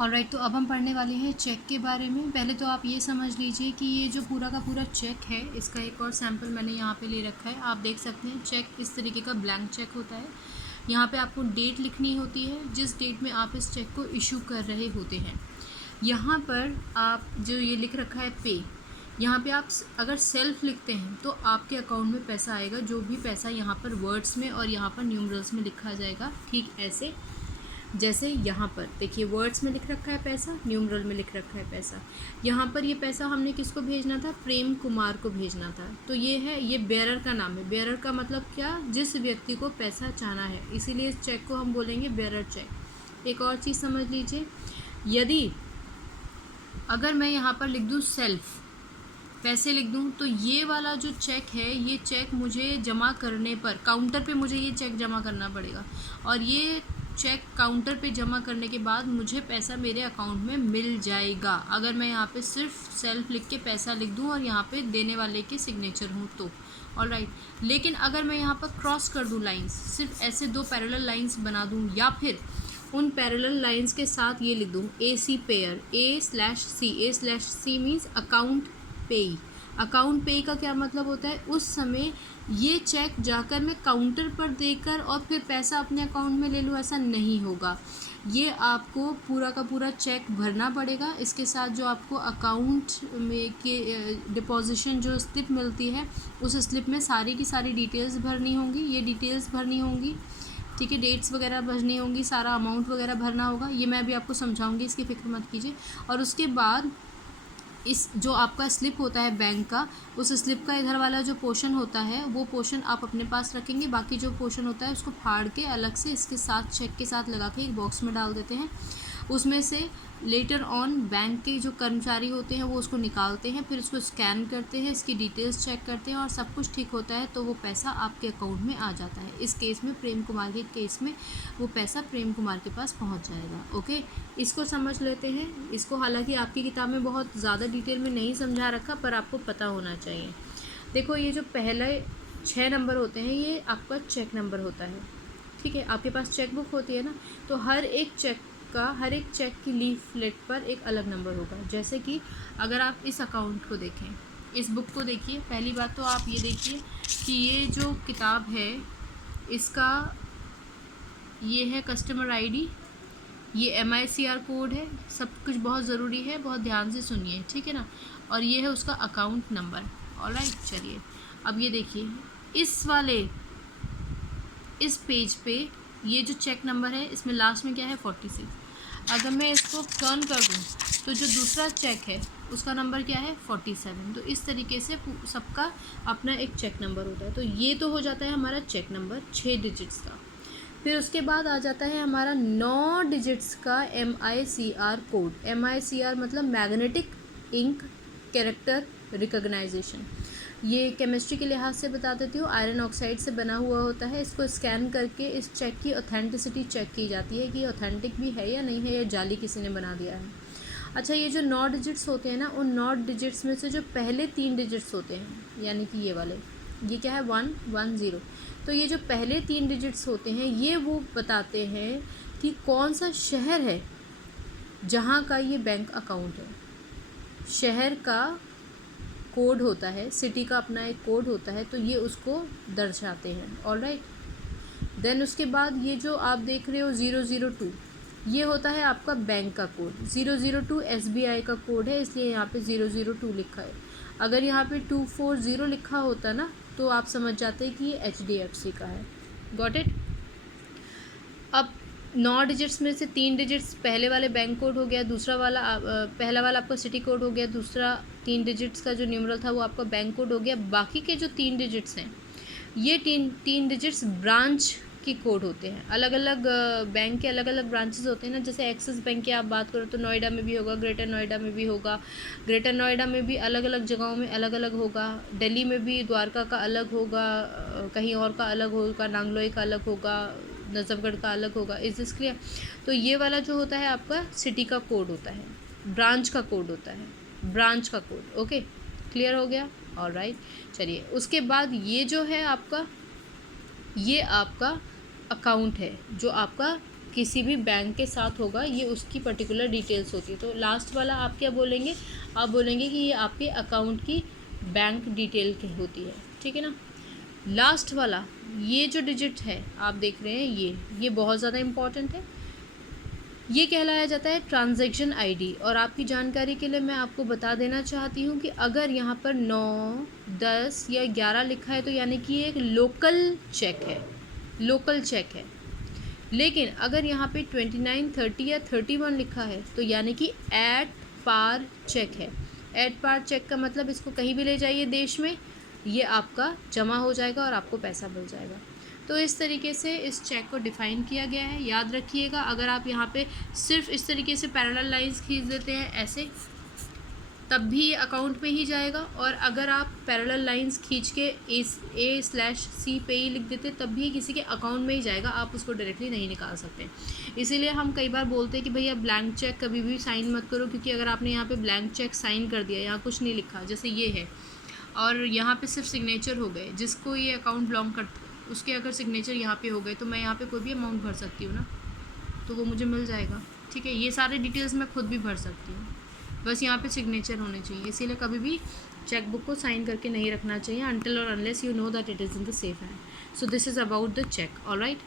Alright, तो अब हम पढ़ने वाले हैं चेक के बारे में। पहले तो आप ये समझ लीजिए कि ये जो पूरा का पूरा चेक है, इसका एक और सैम्पल मैंने यहाँ पे ले रखा है। आप देख सकते हैं चेक इस तरीके का ब्लैंक चेक होता है। यहाँ पे आपको डेट लिखनी होती है जिस डेट में आप इस चेक को इशू कर रहे होते हैं। यहाँ पर आप जो ये लिख रखा है पे, यहाँ पे आप अगर सेल्फ लिखते हैं तो आपके अकाउंट में पैसा आएगा, जो भी पैसा यहाँ पर वर्ड्स में और यहाँ पर न्यूमरल्स में लिखा जाएगा। ठीक ऐसे जैसे यहाँ पर देखिए वर्ड्स में लिख रखा है पैसा, न्यूमरल में लिख रखा है पैसा। यहाँ पर ये पैसा हमने किसको भेजना था? प्रेम कुमार को भेजना था। तो ये है, ये बेरर का नाम है। बेरर का मतलब क्या? जिस व्यक्ति को पैसा चाहना है, इसीलिए इस चेक को हम बोलेंगे बेरर चेक। एक और चीज़ समझ लीजिए, यदि अगर मैं यहाँ पर लिख दूँ सेल्फ, पैसे लिख दूँ, तो ये वाला जो चेक है, ये चेक मुझे जमा करने पर काउंटर पे मुझे ये चेक जमा करना पड़ेगा, और ये चेक काउंटर पे जमा करने के बाद मुझे पैसा मेरे अकाउंट में मिल जाएगा। अगर मैं यहाँ पे सिर्फ सेल्फ लिख के पैसा लिख दूँ और यहाँ पे देने वाले के सिग्नेचर हूँ तो ऑलराइट। लेकिन अगर मैं यहाँ पर क्रॉस कर दूँ लाइंस, सिर्फ ऐसे दो पैरेलल लाइंस बना दूँ, या फिर उन पैरेलल लाइंस के साथ ये लिख दूँ A C payee, A/C, A/C means account payee. Account पे का क्या मतलब होता है? उस समय ये चेक जाकर मैं काउंटर पर देकर और फिर पैसा अपने अकाउंट में ले लूँ, ऐसा नहीं होगा। ये आपको पूरा का पूरा चेक भरना पड़ेगा। इसके साथ जो आपको अकाउंट में के डिपॉजिशन जो स्लिप मिलती है, उस स्लिप में सारी की सारी डिटेल्स भरनी होंगी। ये डिटेल्स भरनी होंगी, ठीक है, डेट्स वगैरह भरनी होंगी, सारा अमाउंट वगैरह भरना होगा। ये मैं अभी आपको समझाऊंगी, इसकी फिक्र मत कीजिए। और उसके बाद इस जो आपका स्लिप होता है बैंक का, उस स्लिप का इधर वाला जो पोर्शन होता है, वो पोर्शन आप अपने पास रखेंगे। बाकी जो पोर्शन होता है उसको फाड़ के अलग से इसके साथ चेक के साथ लगा के एक बॉक्स में डाल देते हैं। उसमें से लेटर ऑन बैंक के जो कर्मचारी होते हैं वो उसको निकालते हैं, फिर उसको स्कैन करते हैं, इसकी डिटेल्स चेक करते हैं, और सब कुछ ठीक होता है तो वो पैसा आपके अकाउंट में आ जाता है। इस केस में, प्रेम कुमार के केस में, वो पैसा प्रेम कुमार के पास पहुंच जाएगा। ओके, इसको समझ लेते हैं। इसको हालांकि आपकी किताब में बहुत ज़्यादा डिटेल में नहीं समझा रखा, पर आपको पता होना चाहिए। देखो, ये जो पहले 6 नंबर होते हैं, ये आपका चेक नंबर होता है। ठीक है, आपके पास चेक बुक होती है ना, तो हर एक चेक की लीफलेट पर एक अलग नंबर होगा। जैसे कि अगर आप इस अकाउंट को देखें, इस बुक को देखिए, पहली बात तो आप ये देखिए कि ये जो किताब है, इसका ये है कस्टमर आईडी, ये MICR कोड है, सब कुछ बहुत ज़रूरी है, बहुत ध्यान से सुनिए, ठीक है ना। और ये है उसका अकाउंट नंबर। ऑलराइट, चलिए अब ये देखिए, इस पेज पे ये जो चेक नंबर है, इसमें लास्ट में क्या है? 46। अगर मैं इसको टर्न कर दूँ तो जो दूसरा चेक है उसका नंबर क्या है? 47। तो इस तरीके से सबका अपना एक चेक नंबर होता है। तो ये तो हो जाता है हमारा चेक नंबर 6 डिजिट्स का। फिर उसके बाद आ जाता है हमारा 9 डिजिट्स का MICR कोड। MICR मतलब मैग्नेटिक इंक कैरेक्टर रिकॉग्नाइजेशन। ये केमिस्ट्री के लिहाज से बता देती हूँ, आयरन ऑक्साइड से बना हुआ होता है। इसको स्कैन करके इस चेक की ऑथेंटिसिटी चेक की जाती है कि ऑथेंटिक भी है या नहीं है, या जाली किसी ने बना दिया है। अच्छा, ये जो 9 डिजिट्स होते हैं ना, उन 9 डिजिट्स में से जो पहले 3 डिजिट्स होते हैं, यानी कि ये वाले, ये क्या है? 1 1 0। तो ये जो पहले 3 डिजिट्स होते हैं, ये वो बताते हैं कि कौन सा शहर है जहाँ का ये बैंक अकाउंट है। शहर का कोड होता है, सिटी का अपना एक कोड होता है, तो ये उसको दर्शाते हैं। ऑलराइट, देन उसके बाद ये जो आप देख रहे हो 002, ये होता है आपका बैंक का कोड। 002 SBI का कोड है, इसलिए यहाँ पे 002 लिखा है। अगर यहाँ पे 240 लिखा होता ना, तो आप समझ जाते कि ये HDFC का है। Got it. अब 9 डिजिट्स में से 3 डिजिट्स पहले वाले बैंक कोड हो गया, दूसरा वाला पहला वाला आपका सिटी कोड हो गया, दूसरा 3 डिजिट्स का जो न्यूमरल था वो आपका बैंक कोड हो गया। बाकी के जो 3 डिजिट्स हैं, ये तीन डिजिट्स ब्रांच की कोड होते हैं। अलग अलग बैंक के अलग अलग ब्रांचेस होते हैं ना, जैसे एक्सिस बैंक की आप बात करो तो नोएडा में भी होगा, ग्रेटर नोएडा में भी होगा, ग्रेटर नोएडा में भी अलग अलग जगहों में अलग अलग होगा, दिल्ली में भी द्वारका का अलग होगा, कहीं और का अलग होगा, नांगलोई का अलग होगा, नजफगढ़ का अलग होगा। Is this clear? तो ये वाला जो होता है आपका सिटी का कोड होता है, ब्रांच का कोड होता है, ब्रांच का कोड। ओके, क्लियर हो गया? ऑलराइट, चलिए उसके बाद ये जो है आपका, ये आपका अकाउंट है जो आपका किसी भी बैंक के साथ होगा, ये उसकी पर्टिकुलर डिटेल्स होती है। तो लास्ट वाला आप क्या बोलेंगे, आप बोलेंगे कि ये आपके अकाउंट की बैंक डिटेल की होती है, ठीक है ना। लास्ट वाला ये जो डिजिट है आप देख रहे हैं, ये बहुत ज़्यादा इम्पॉर्टेंट है। ये कहलाया जाता है ट्रांजैक्शन आईडी। और आपकी जानकारी के लिए मैं आपको बता देना चाहती हूँ कि अगर यहाँ पर 9, 10 या 11 लिखा है तो यानी कि ये एक लोकल चेक है, लोकल चेक है। लेकिन अगर यहाँ पे 29, 30 या 31 लिखा है तो यानी कि एट पार चेक है। एट पार चेक का मतलब इसको कहीं भी ले जाइए देश में, ये आपका जमा हो जाएगा और आपको पैसा मिल जाएगा। तो इस तरीके से इस चेक को डिफ़ाइन किया गया है। याद रखिएगा, अगर आप यहाँ पे सिर्फ इस तरीके से पैरेलल लाइंस खींच देते हैं ऐसे, तब भी ये अकाउंट में ही जाएगा। और अगर आप पैरेलल लाइंस खींच के A/C पे ही लिख देते तब भी किसी के अकाउंट में ही जाएगा, आप उसको डायरेक्टली नहीं निकाल सकते। इसीलिए हम कई बार बोलते हैं कि भैया ब्लैंक चेक कभी भी साइन मत करो, क्योंकि अगर आपने यहाँ पे ब्लैंक चेक साइन कर दिया, यहाँ कुछ नहीं लिखा, जैसे ये है, और यहाँ पे सिर्फ सिग्नेचर हो गए, जिसको ये अकाउंट बिलोंग करता उसके अगर सिग्नेचर यहाँ पे हो गए तो मैं यहाँ पे कोई भी अमाउंट भर सकती हूँ ना, तो वो मुझे मिल जाएगा, ठीक है। ये सारे डिटेल्स मैं खुद भी भर सकती हूँ, बस यहाँ पे सिग्नेचर होने चाहिए। इसीलिए कभी भी चेक बुक को साइन करके नहीं रखना चाहिए अनटिल और unless you know that it is in the safe hand. So this is about the check, alright.